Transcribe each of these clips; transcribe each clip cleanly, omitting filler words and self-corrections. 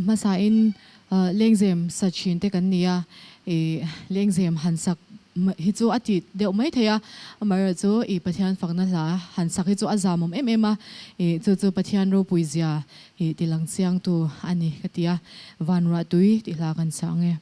amma sa in lengzem sachin te kan nia lengzem hansak hi chu ati deuh mai theya amar chu pathian fakna la hansak hi chu azamom emema chu pathian ro puizia tilang chiang tu ani katia van Ruahtui ti la kan sange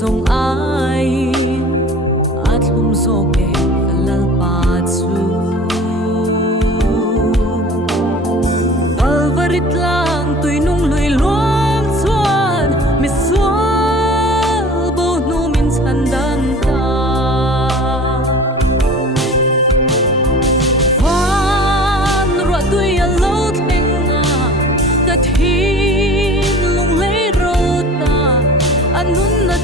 Zong ai at lum zoke lal pa chu alvarit lang tui nung lui luang chuan mi sual bo nu min chan dan ta van Ruahtui a lo thenga ka thin lung lei ro ta anun na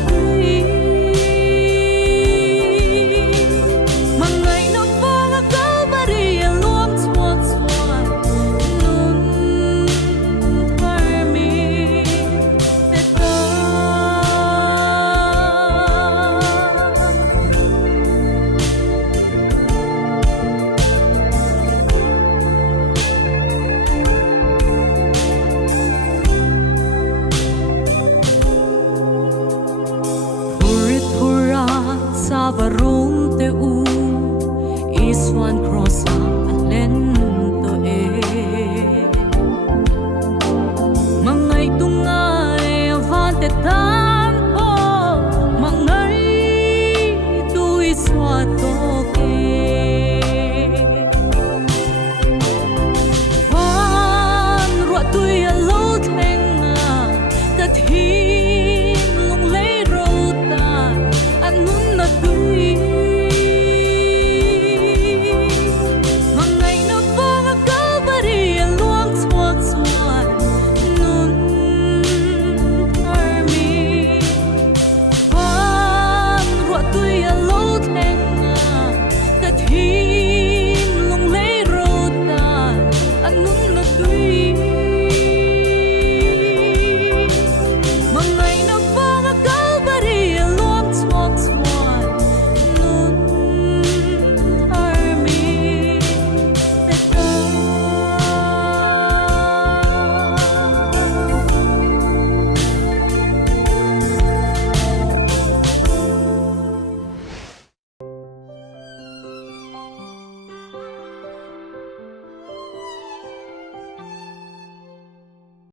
Varung te u is one cross